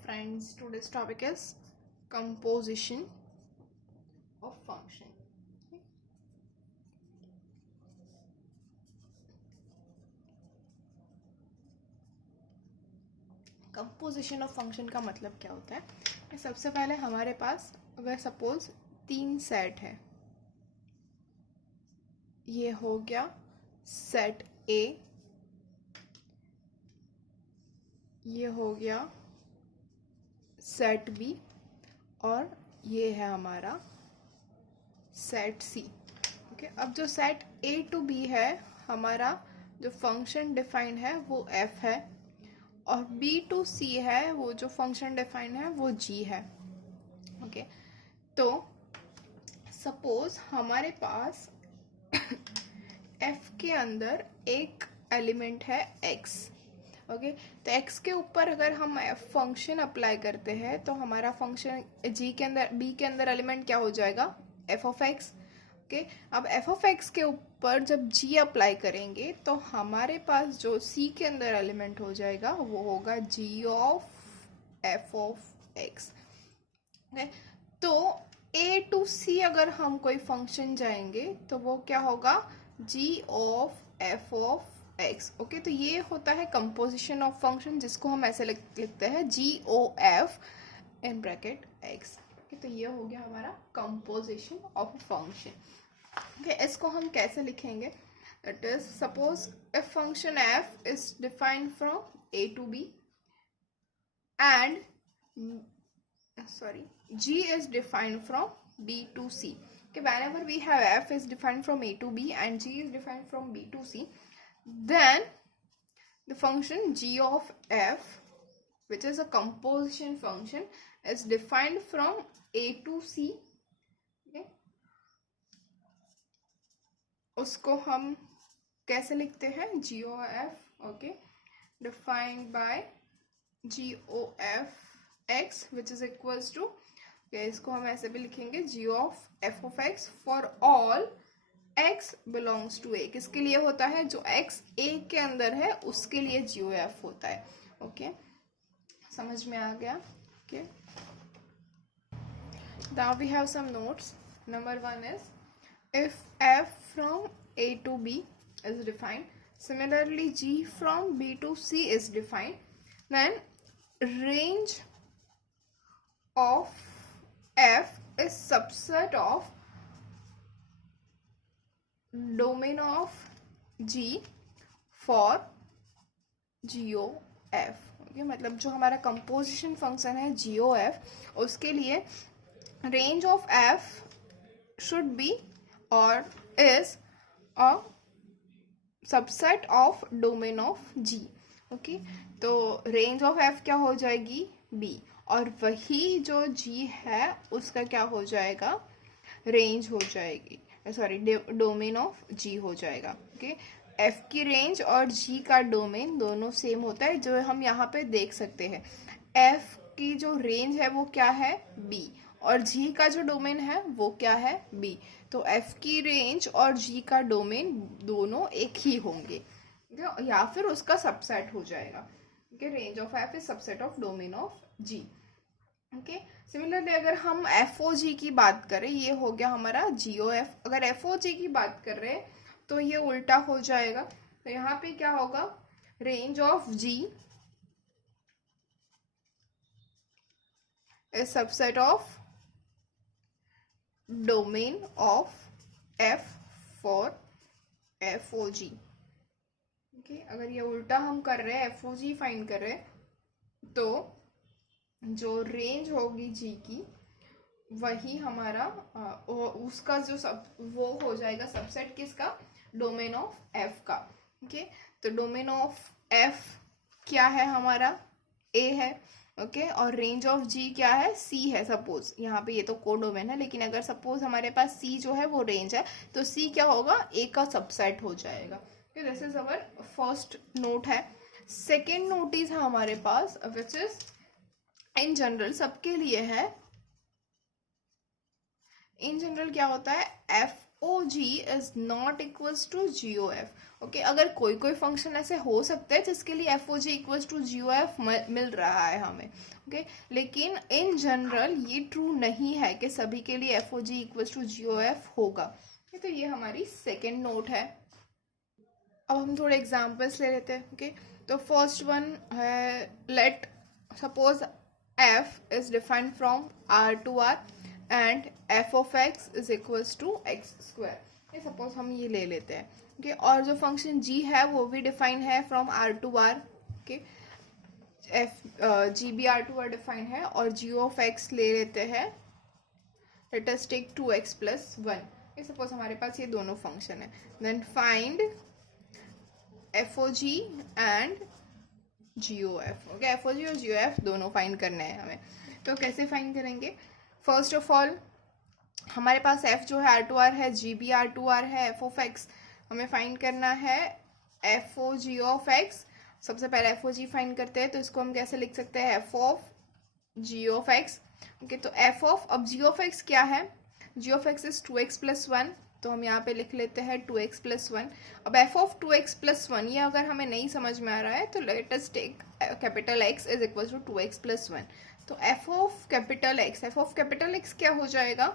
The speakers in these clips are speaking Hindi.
friends, today's topic is composition of function. Composition of function का मतलब क्या होता है? सबसे पहले हमारे पास अगर सपोज 3 सेट है, ये हो गया सेट ए, ये हो गया सेट बी और ये है हमारा सेट सी. ओके, अब जो सेट ए टू बी है, हमारा जो फंक्शन डिफाइंड है वो एफ है, और बी टू सी है, वो जो फंक्शन डिफाइंड है वो जी है. ओके, तो सपोज हमारे पास एफ के अंदर एक एलिमेंट है एक्स. ओके, तो एक्स के ऊपर अगर हम फंक्शन अप्लाई करते हैं तो हमारा फंक्शन जी के अंदर, बी के अंदर एलिमेंट क्या हो जाएगा? F of x. ओके, अब एफ ऑफ एक्स के ऊपर जब जी अप्लाई करेंगे तो हमारे पास जो सी के अंदर एलिमेंट हो जाएगा वो होगा g of f of x. Okay, तो ए टू सी अगर हम कोई फंक्शन जाएंगे तो वो क्या होगा? G of f of x. Okay, तो ये होता है कंपोजिशन ऑफ फंक्शन, जिसको हम ऐसे लिखते हैं g o f in bracket x. तो ये हो गया हमारा कंपोजिशन ऑफ फंक्शन. ओके, इसको हम कैसे लिखेंगे? That is, suppose if function f is defined from A to B and g is defined from b to c. Okay, whenever we have f is defined from a to b and g is defined from b to c, then the function g of f, which is a composition function, is defined from a to c. Okay, उसको हम कैसे लिखते हैं? g o f. okay, defined by g o f x, which is equals to, इसको हम ऐसे भी लिखेंगे g of f of x for all x belongs to a. किसके लिए होता है? जो एक्स ए के अंदर है उसके लिए जी ओ एफ होता है. ओके, समझ में आ गया? Okay, now we have some notes. Number 1 is if f from A to B is defined, similarly g from B to C is defined, then range of f is subset of domain of g for GOF. okay, मतलब जो हमारा कंपोजिशन फंक्शन है GOF, उसके लिए range of f should be और is a subset of domain of g. Okay, तो रेंज ऑफ f क्या हो जाएगी? b, और वही जो g है उसका क्या हो जाएगा? रेंज हो जाएगी, सॉरी डोमेन ऑफ g हो जाएगा. ओके, f की रेंज और g का डोमेन दोनों सेम होता है, जो हम यहाँ पे देख सकते हैं. f की जो रेंज है वो क्या है? b, और g का जो डोमेन है वो क्या है? b. तो f की रेंज और g का डोमेन दोनों एक ही होंगे, या फिर उसका सबसेट हो जाएगा. Range of f is subset of domain of g. Okay, similarly अगर हम एफ ओ जी की बात करें, ये हो गया हमारा जी ओ एफ. अगर एफ ओ जी की बात कर रहे हैं तो ये उल्टा हो जाएगा. तो यहाँ पे क्या होगा? Range of g is subset of domain of f for f o g. Okay, अगर ये उल्टा हम कर रहे हैं, एफ ओ जी फाइंड कर रहे हैं, तो जो रेंज होगी जी की वही हमारा उसका जो वो हो जाएगा सबसेट किसका? डोमेन ऑफ एफ का. ओके, तो डोमेन ऑफ एफ क्या है? हमारा ए है. ओके, और रेंज ऑफ जी क्या है? सी है. सपोज यहाँ पे ये तो को डोमेन है, लेकिन अगर सपोज हमारे पास सी जो है वो रेंज है, तो सी क्या होगा? ए का सबसेट हो जाएगा. Okay, this is our first note है. सेकेंड नोटिस है हमारे पास, विच इज इन जनरल सबके लिए है. इन जनरल क्या होता है? F o g is not equals to g o f. Okay, अगर कोई कोई फंक्शन ऐसे हो सकते हैं जिसके लिए f o g equals to g o f मिल रहा है हमें. ओके, लेकिन इन जनरल ये ट्रू नहीं है कि सभी के लिए f o g equals to g o f होगा. तो ये हमारी सेकेंड नोट है. अब हम थोड़े एग्जाम्पल्स ले लेते हैं. ओके, तो फर्स्ट वन है, let suppose f is defined from r to r and f of x is equals to x square. ये सपोज हम ये ले लेते हैं. ओके, और जो फंक्शन g है वो भी डिफाइन है from r to r. Okay, g भी r to r डिफाइन है. और g of x ले लेते हैं, late us take 2x plus 1. ये सपोज हमारे पास ये दोनों फंक्शन है. Then find FOG and GOF. Okay, FOG और GOF दोनों फाइंड करने हैं हमें. तो कैसे फाइंड करेंगे? फर्स्ट ऑफ ऑल हमारे पास f जो है R2R है, G भी R2R है, f of x हमें फाइंड करना है FOG of x. सबसे पहले FOG फाइंड करते हैं, तो इसको हम कैसे लिख सकते हैं? f of G of x. Okay, तो f of, अब G of x क्या है? G of x is 2x plus 1. तो हम यहाँ पे लिख लेते हैं 2x plus 1. अब f of 2x plus 1 ये अगर हमें नहीं समझ में आ रहा है तो let us take capital X is equal to 2x plus 1. तो f of कैपिटल X क्या हो जाएगा?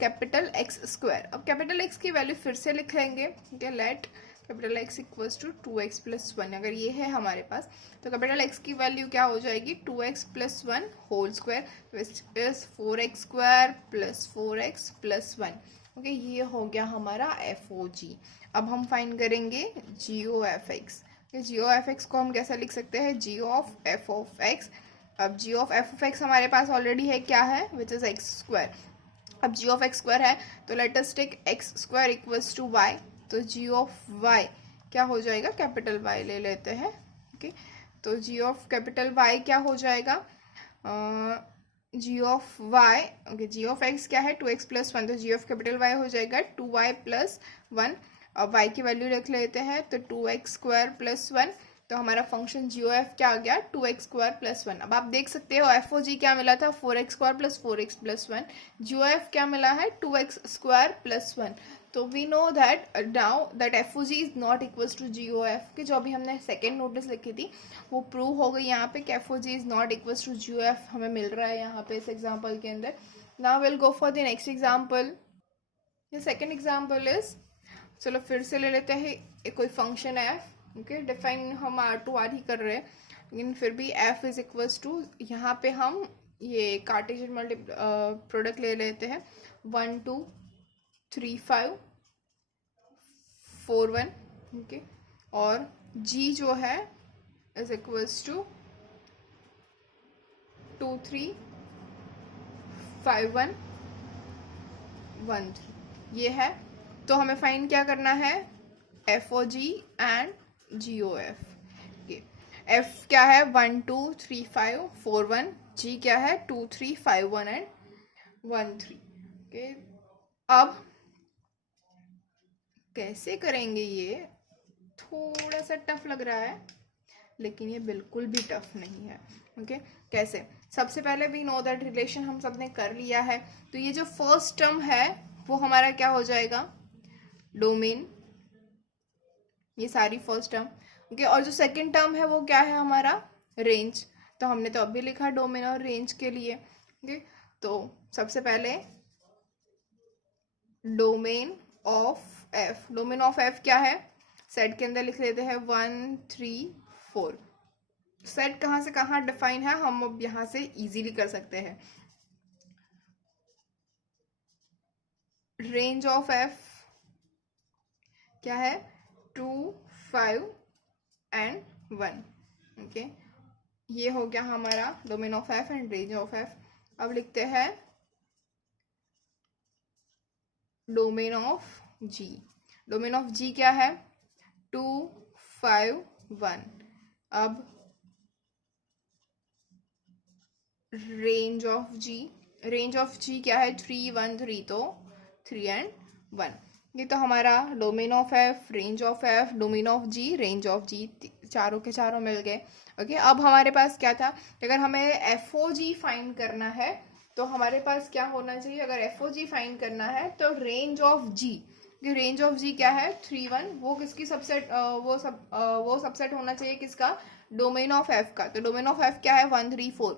Capital X square. अब कैपिटल X की वैल्यू फिर से लिख लेंगे. Okay, let capital X equals to 2x plus 1. अगर ये है हमारे पास तो कैपिटल X की वैल्यू क्या हो जाएगी? 2x plus 1 whole square, which is 4x square plus 4x plus 1. Okay, ये हो गया हमारा FOG. अब हम फाइंड करेंगे GOFX. GOFX को हम कैसे लिख सकते हैं? G of f of x. अब G of f of x हमारे पास ऑलरेडी है, क्या है? Which is x square. अब G of x स्क्वायर है तो let us take x square equals to y. तो G of y क्या हो जाएगा? कैपिटल Y ले लेते हैं. ओके, तो G of कैपिटल Y क्या हो जाएगा? G of y, okay, G of x क्या है? 2x plus 1. तो G of कैपिटल Y हो जाएगा 2y plus 1. अब y की वैल्यू रख लेते हैं, तो 2x स्क्वायर प्लस 1. तो हमारा फंक्शन GOF क्या आ गया? 2x square plus 1. अब आप देख सकते हो FOG क्या मिला था? 4x square plus 4x plus 1. GOF क्या मिला है? 2x square plus 1. तो we know that now that FOG is not equals to GOF. कि जो अभी हमने सेकेंड नोटिस लिखी थी वो प्रूव हो गई यहाँ पे कि FOG is not equals to GOF हमें मिल रहा है यहाँ पे इस एग्जाम्पल के अंदर. Now will go for the next example. ये सेकेंड एग्जाम्पल इज, चलो फिर से ले लेते हैं. एक कोई फंक्शन है f. ओके, डिफाइन हम R2R ही कर रहे हैं, लेकिन फिर भी f इज इक्वल्स टू, यहाँ पे हम ये कार्टेशियन मल्टी प्रोडक्ट ले लेते हैं. 1 2 3 5 4 1. ओके, और g जो है इज इक्वल्स टू 2 3 5 1 1 3. ये है. तो हमें फाइंड क्या करना है? FOG and GOF. F क्या है? 1 2 3 5 4 1. G क्या है? 2 3 5 1 एंड 1 3. ओके, अब कैसे करेंगे? ये थोड़ा सा टफ लग रहा है, लेकिन ये बिल्कुल भी टफ नहीं है. ओके, कैसे? सबसे पहले वी नो दैट रिलेशन हम सबने कर लिया है. तो ये जो फर्स्ट टर्म है वो हमारा क्या हो जाएगा? डोमेन. ये सारी फर्स्ट टर्म. ओके, और जो सेकंड टर्म है वो क्या है हमारा? रेंज. तो हमने तो अभी लिखा डोमेन और रेंज के लिए. ओके, तो सबसे पहले domain of f. Domain of F क्या है? सेट के अंदर लिख लेते हैं 1 3 4. सेट कहाँ से कहाँ डिफाइन है हम अब यहाँ से इजीली कर सकते हैं. रेंज ऑफ एफ क्या है? 2 5 एंड 1. ओके, ये हो गया हमारा domain of f and range of f. अब लिखते हैं domain of g. Domain of g क्या है? 2 5 1. अब range of g. Range of g क्या है? 3 1 3. तो 3 एंड 1. ये तो हमारा domain of f, range of f, domain of g, range of g, चारों के चारों मिल गए. ओके, अब हमारे पास क्या था? अगर हमें FOG फाइंड करना है तो हमारे पास क्या होना चाहिए? अगर FOG फाइंड करना है तो रेंज ऑफ जी कि रेंज ऑफ जी क्या है 3 1, वो किसकी सबसेट वो सबसेट होना चाहिए किसका, डोमेन ऑफ एफ का। तो डोमेन ऑफ एफ क्या है 1 3 4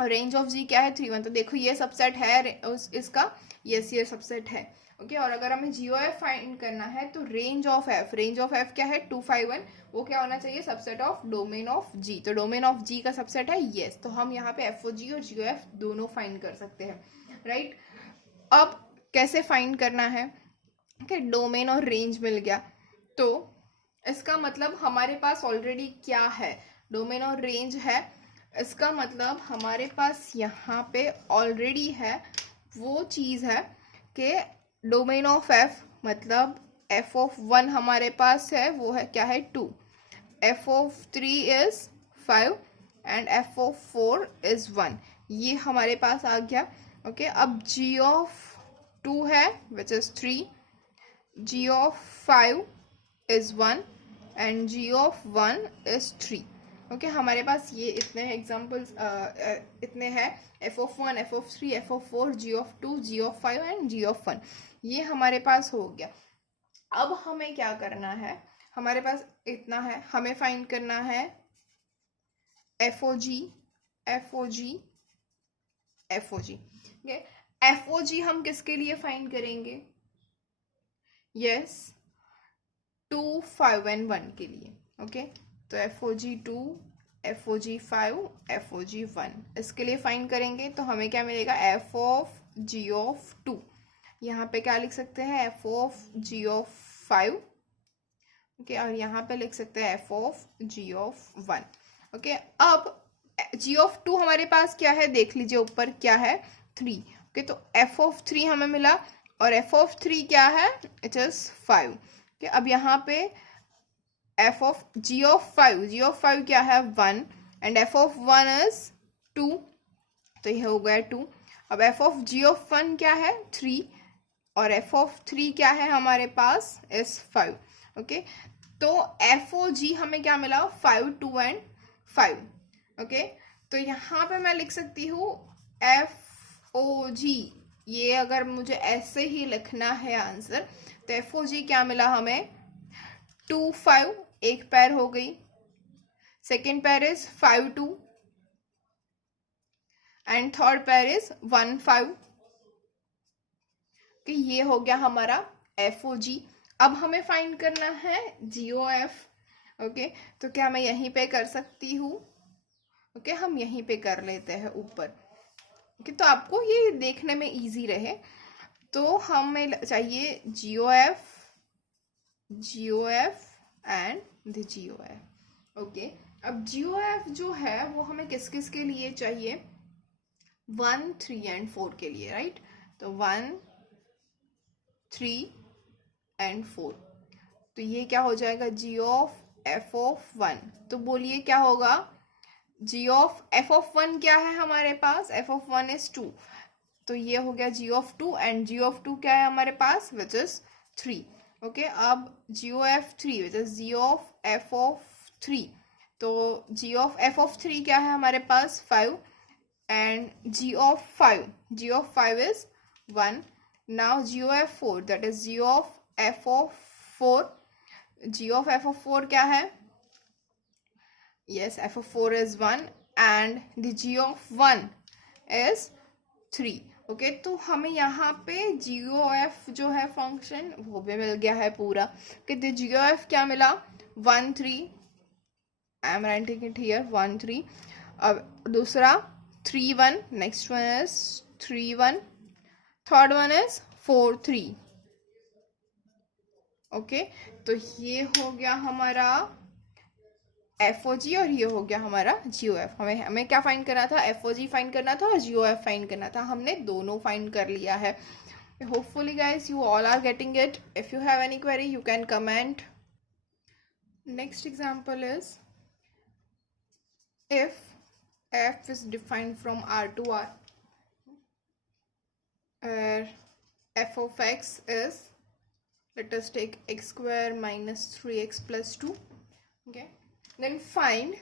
और रेंज ऑफ जी क्या है 3 1। तो देखो ये सबसेट है इसका, यस ये सबसेट है। ओके और अगर हमें जीओ एफ फाइंड करना है तो रेंज ऑफ एफ क्या है 2 5 1, वो क्या होना चाहिए सबसेट ऑफ डोमेन ऑफ जी। तो डोमेन ऑफ जी का सबसेट है यस। तो हम यहाँ पे एफ ओ जी और जीओ एफ दोनों फाइंड कर सकते हैं, राइट। अब कैसे फाइंड करना है कि डोमेन और रेंज मिल गया, तो इसका मतलब हमारे पास ऑलरेडी क्या है, डोमेन और रेंज है। इसका मतलब हमारे पास यहाँ पे ऑलरेडी है वो चीज़ है कि डोमेन ऑफ एफ मतलब एफ ऑफ 1 हमारे पास है, वो है क्या है 2, F of 3 is 5 and F of 4 is 1, ये हमारे पास आ गया। ओके अब जी ऑफ 2 है which is 3, g of 5 is 1 and g of 1 is 3। Okay हमारे पास ये इतने एग्जाम्पल्स इतने हैं, f of 1 f of 3 f of 4 g of 2 g of 5 and g of 1, ये हमारे पास हो गया। अब हमें क्या करना है, हमारे पास इतना है, हमें फाइंड करना है एफ ओ जी एफ ओ जी एफ ओ जी। एफ ओ जी हम किसके लिए फाइंड करेंगे, यस 2 5 एंड 1 के लिए। ओके तो एफ ओ जी 2 एफ ओ जी 5 एफ ओ जी 1 इसके लिए फाइंड करेंगे तो हमें क्या मिलेगा एफ ऑफ जी ऑफ 2, यहाँ पे क्या लिख सकते हैं f of g of 5। Okay और यहाँ पे लिख सकते हैं f of g of 1। Okay अब जी ऑफ 2 हमारे पास क्या है देख लीजिए ऊपर क्या है 3। ओके तो एफ ऑफ 3 हमें मिला और एफ ऑफ 3 क्या है इट इज 5। ओके अब यहाँ पे एफ ऑफ जी ऑफ 5 क्या है 1 एंड एफ ऑफ 1 इज 2, तो ये हो गया 2। अब एफ ऑफ जी ऑफ 1 क्या है 3 और एफ ऑफ 3 क्या है हमारे पास इज 5। ओके तो एफ ओ जी हमें क्या मिला 5 2 एंड 5। ओके तो यहाँ पे मैं लिख सकती हूँ एफ ओ जी, ये अगर मुझे ऐसे ही लिखना है आंसर तो एफ ओ जी क्या मिला हमें 2 5, एक पैर हो गई, सेकेंड पैर इज 5 2 एंड थर्ड पैर इज 1 5। कि ये हो गया हमारा एफ ओ जी। अब हमें फाइंड करना है जी ओ एफ। ओके तो क्या मैं यहीं पे कर सकती हूँ, ओके हम यहीं पे कर लेते हैं ऊपर। ओके तो आपको ये देखने में इजी रहे तो हमें चाहिए g o f and the g o f. Okay अब जी ओ एफ जो है वो हमें किस किस के लिए चाहिए 1 3 एंड 4 के लिए, राइट। तो 1 3 एंड 4, तो ये क्या हो जाएगा जी ऑफ एफ ऑफ 1। तो बोलिए क्या होगा जी ऑफ एफ ऑफ 1 क्या है हमारे पास एफ ऑफ 1 इज 2, तो ये हो गया जी ऑफ 2 एंड जी ऑफ 2 क्या है हमारे पास विच इज 3। ओके अब g o f 3 which is g of f of 3, तो जी ऑफ एफ ऑफ 3 क्या है हमारे पास 5 and g of 5 is 1। Now g o f 4 that is g of f of 4, g of f of 4 क्या है yes f of 4 is 1 and the g of 1 is 3। Okay तो हमें यहाँ पे जी ओ एफ जो है फंक्शन वो भी मिल गया है पूरा कि द जी ओ एफ क्या मिला 1 3, I am writing it here 1 3। अब दूसरा 3 1, next one is 3 1, third one is 4 3। Okay तो ये हो गया हमारा एफ ओ जी और ये हो गया हमारा जी ओ एफ। हमें क्या फाइंड करना था एफ ओ जी फाइंड करना था और जी ओ एफ फाइंड करना था, हमने दोनों फाइंड कर लिया है। Hopefully guys you all are getting it. If you have any query you can comment. Next example is if f is defined from R to R, f of x is, let us take x square minus 3x plus 2, okay, then find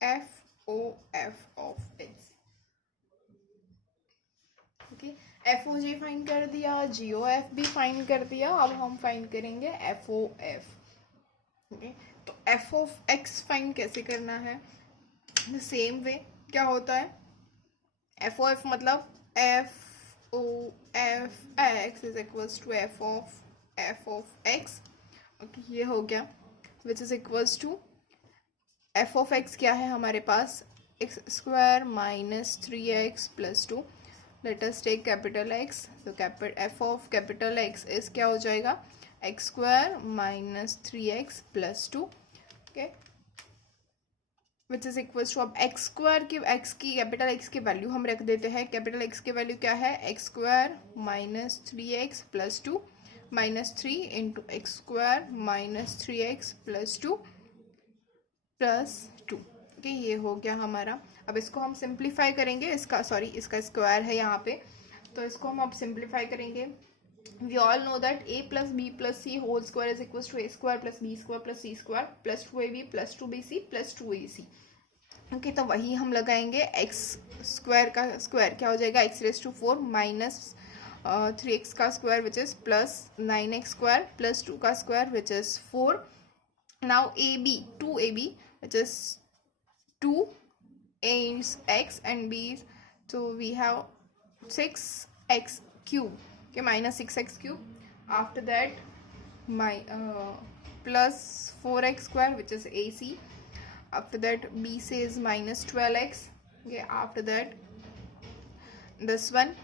f o f of x, okay, f o g find कर दिया, जी ओ एफ भी फाइंड कर दिया, अब हम फाइंड करेंगे एफ ओ एफ। ओके, तो एफ ऑफ एक्स फाइंड कैसे करना है? The same way. क्या होता है? एफ ओ एफ मतलब f o f x is equals to f of x. Okay, ये हो गया, which is equals to f of x क्या है हमारे पास? X square minus 3x plus 2। Let us take capital x, तो f of capital x is क्या हो जाएगा? X square minus 3x plus 2। Okay, which is equals to, अब एक्स स्क्वायर की कैपिटल एक्स की वैल्यू हम रख देते हैं। कैपिटल एक्स की वैल्यू क्या है? X square minus 3x plus 2 minus 3 into x square minus 3x plus 2 plus 2। Okay, ये हो गया हमारा। अब इसको हम सिंप्लीफाई करेंगे, इसका स्क्वायर है यहाँ पे, तो इसको हम अब सिंप्लीफाई करेंगे। We all know that a plus b plus c whole square is equal to a square plus b square plus c square plus 2ab plus 2bc plus 2ac। Okay, तो वही हम लगाएंगे। एक्स स्क्वायर का स्क्वायर क्या हो जाएगा? X raise to 4 minus 3x का square which is plus 9x square plus 2 का square which is 4। now ab 2ab which is 2 is x and b, so we have 6x cube, okay, minus 6x cube. After that my plus 4x square which is ac. After that b says minus 12x. Okay, after that this one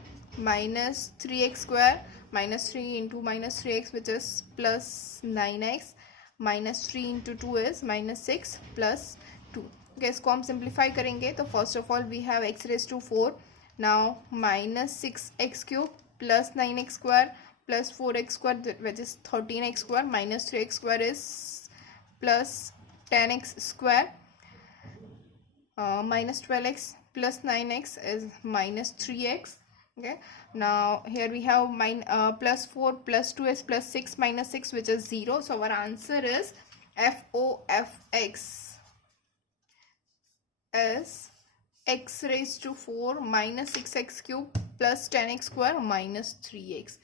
minus 3x square minus 3 into minus 3x which is plus 9x minus 3 into 2 is minus 6 plus 2। Okay, इसको हम सिंप्लीफाई करेंगे तो first of all we have x raise to 4, now minus 6x cube plus 9x square plus 4x square which is 13x square minus 3x square is plus 10x square minus 12x plus 9x is minus 3x. Okay, now here we have plus 4 plus 2 is plus 6 minus 6 which is 0. So our answer is FOFX is x raised to 4 minus 6x cube plus 10x square minus 3x.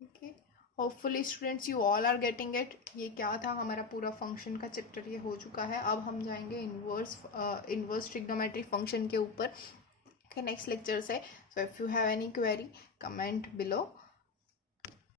Okay, hopefully students you all are getting it. ये क्या था? हमारा पूरा फंक्शन का चैप्टर ये हो चुका है। अब हम जाएंगे इन्वर्स ट्रिग्नोमेट्री फंक्शन के ऊपर के नेक्स्ट लेक्चर से। So if you have any query comment below.